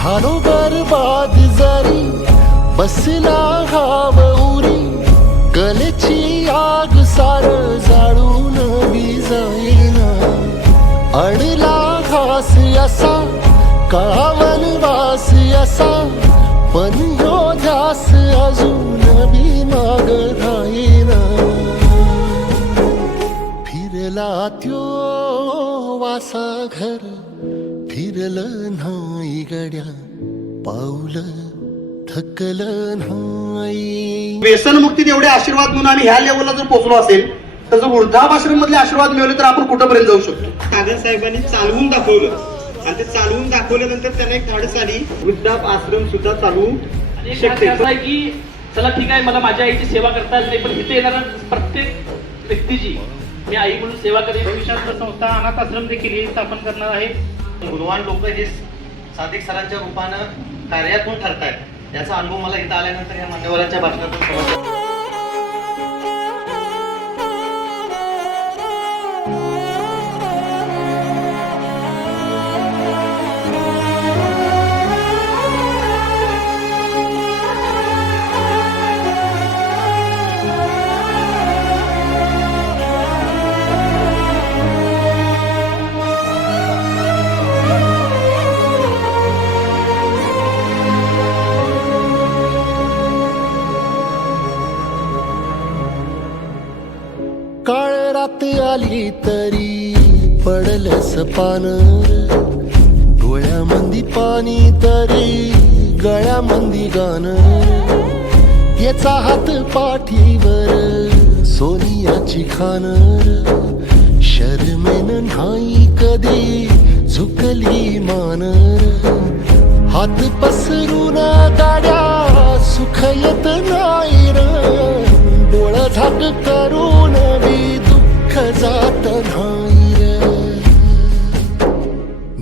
झालो बरबाद जरी बसला हाव उरी कलेची आग सार जाळून जाईना अडला घास असा काळावन वास असा पण यो ध्यास अजून बी माग राहीना फिरला त्यो वासा घर फिरलं नाही गड्या पाऊल थकलं नाही व्यसनमुक्तीत एवढे आशीर्वाद म्हणून आम्ही ह्या लेवलला जर पोहोचलो असेल तर जर वृद्धाश्रम मधले आशीर्वाद मिळवले तर आपण कुठंपर्यंत जाऊ शकतो? कागद साहेबांनी चालवून दाखवलं. आणि ते चालवून दाखवल्यानंतर त्यांना एक धाडस आली वृद्धाप आश्रम सुद्धा चालू आणि एक शकते असं आहे की चला ठीक आहे मला माझ्या आईची सेवा करता येत नाही पण इथे येणाऱ्या प्रत्येक व्यक्तीची मी आई म्हणून सेवा करेन भविष्यात संस्था अनाथ आश्रम देखील ही स्थापन करणार आहे. गुणवान लोक हे सादिक सरांच्या रूपानं कार्यातून ठरतायत. याचा अनुभव मला इथं आल्यानंतर या मान्यवरांच्या भाषणातून समजला. काळ रात आली तरी पडलस पान डोळ्यामंदी पाणी तरी गळ्यामंदी गाण याचा हात पाठीवर सोनियाची खान. शर्मेन नाही कधी झुकली मानर हात पसरून गाड्या सुख येत नाही र.